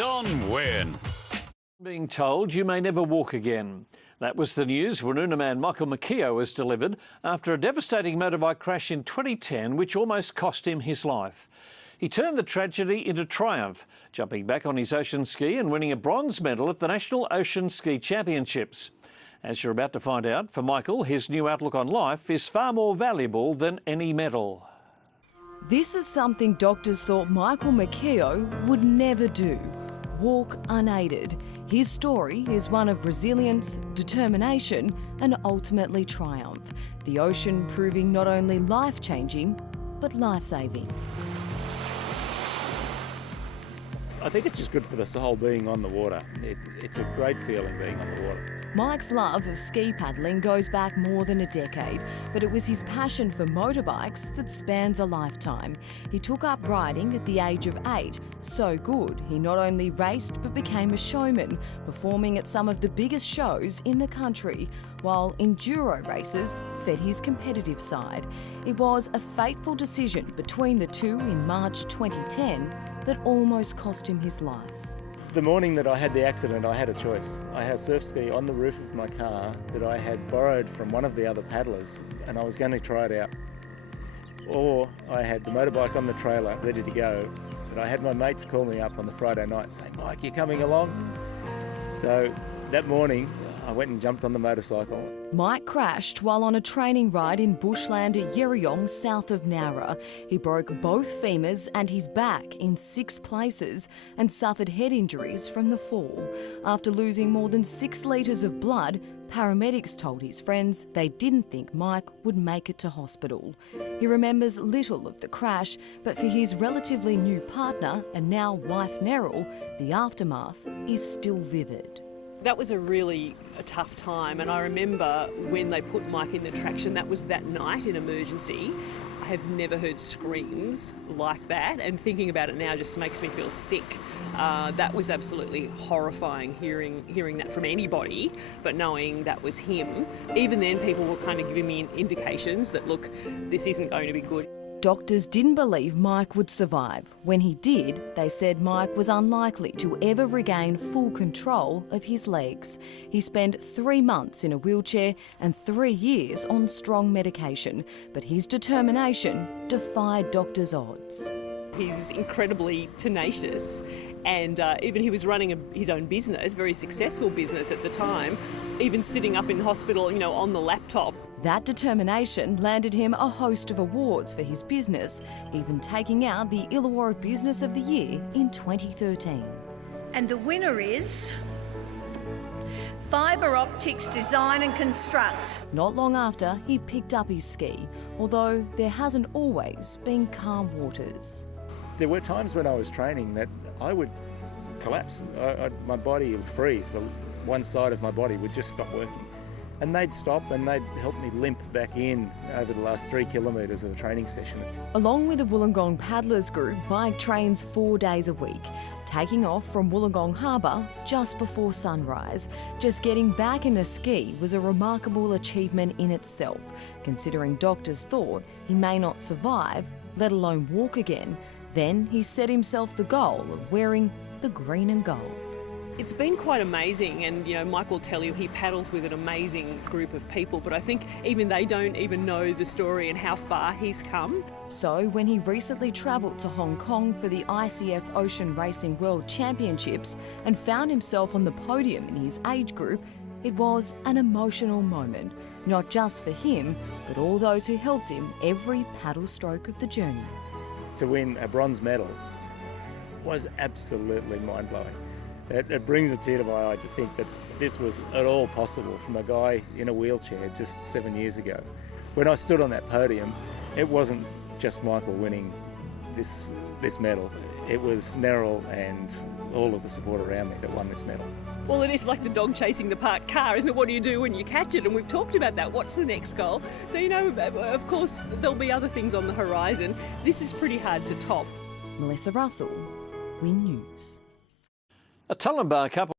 Sit on Win. Being told you may never walk again. That was the news Woonona man Michael McKeogh was delivered after a devastating motorbike crash in 2010 which almost cost him his life. He turned the tragedy into triumph, jumping back on his ocean ski and winning a bronze medal at the National Ocean Ski Championships. As you're about to find out, for Michael, his new outlook on life is far more valuable than any medal. This is something doctors thought Michael McKeogh would never do: walk unaided. His story is one of resilience, determination and ultimately triumph. The ocean proving not only life-changing, but life-saving. I think it's just good for the soul being on the water. It's a great feeling being on the water. Mike's love of ski paddling goes back more than a decade, but it was his passion for motorbikes that spans a lifetime. He took up riding at the age of 8, so good he not only raced but became a showman, performing at some of the biggest shows in the country, while enduro races fed his competitive side. It was a fateful decision between the two in March 2010 that almost cost him his life. The morning that I had the accident, I had a choice. I had a surf ski on the roof of my car that I had borrowed from one of the other paddlers, and I was going to try it out. Or I had the motorbike on the trailer ready to go, and I had my mates call me up on the Friday night saying, "Mike, you coming along?" So that morning, I went and jumped on the motorcycle. Mike crashed while on a training ride in bushland at Yerryong, south of Nowra. He broke both femurs and his back in 6 places and suffered head injuries from the fall. After losing more than 6 litres of blood, paramedics told his friends they didn't think Mike would make it to hospital. He remembers little of the crash, but for his relatively new partner and now wife Neryl, the aftermath is still vivid. That was a tough time, and I remember when they put Mike in the traction, that was that night in emergency. I have never heard screams like that, and thinking about it now just makes me feel sick. That was absolutely horrifying hearing that from anybody, but knowing that was him. Even then people were kind of giving me indications that, look, this isn't going to be good. Doctors didn't believe Mike would survive. When he did, they said Mike was unlikely to ever regain full control of his legs. He spent 3 months in a wheelchair and 3 years on strong medication, but his determination defied doctors' odds. He's incredibly tenacious, and even he was running his own business, very successful business at the time, even sitting up in hospital, on the laptop. That determination landed him a host of awards for his business, even taking out the Illawarra Business of the Year in 2013. And the winner is Fibre Optics Design and Construct. Not long after, he picked up his ski, although there hasn't always been calm waters. There were times when I was training that I would collapse. My body would freeze. One side of my body would just stop working. And they'd stop and they'd help me limp back in over the last 3 kilometres of a training session. Along with the Wollongong Paddlers group, Mike trains 4 days a week, taking off from Wollongong Harbour just before sunrise. Just getting back in a ski was a remarkable achievement in itself, considering doctors thought he may not survive, let alone walk again. Then he set himself the goal of wearing the green and gold. It's been quite amazing, and Mike will tell you he paddles with an amazing group of people, but I think even they don't even know the story and how far he's come. So when he recently travelled to Hong Kong for the ICF Ocean Racing World Championships and found himself on the podium in his age group, it was an emotional moment, not just for him, but all those who helped him every paddle stroke of the journey. To win a bronze medal was absolutely mind-blowing. It brings a tear to my eye to think that this was at all possible from a guy in a wheelchair just 7 years ago. When I stood on that podium, it wasn't just Michael winning this medal. It was Neryl and all of the support around me that won this medal. Well, it is like the dog chasing the parked car, isn't it? What do you do when you catch it? And we've talked about that. What's the next goal? So, of course, there'll be other things on the horizon. This is pretty hard to top. Melissa Russell, Win News. A Tullambar couple